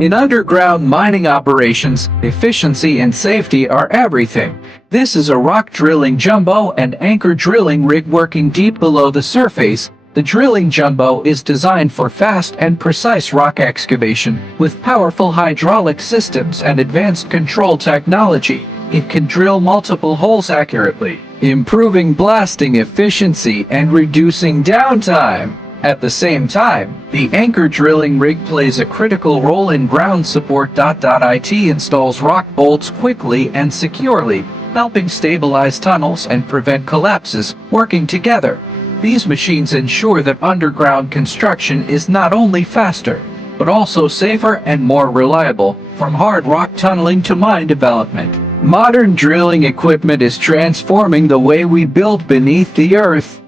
In underground mining operations, efficiency and safety are everything. This is a rock drilling jumbo and anchor drilling rig working deep below the surface. The drilling jumbo is designed for fast and precise rock excavation. With powerful hydraulic systems and advanced control technology, it can drill multiple holes accurately, improving blasting efficiency and reducing downtime. At the same time, the anchor drilling rig plays a critical role in ground support. It installs rock bolts quickly and securely, helping stabilize tunnels and prevent collapses. Working together, these machines ensure that underground construction is not only faster, but also safer and more reliable, from hard rock tunneling to mine development. Modern drilling equipment is transforming the way we build beneath the earth.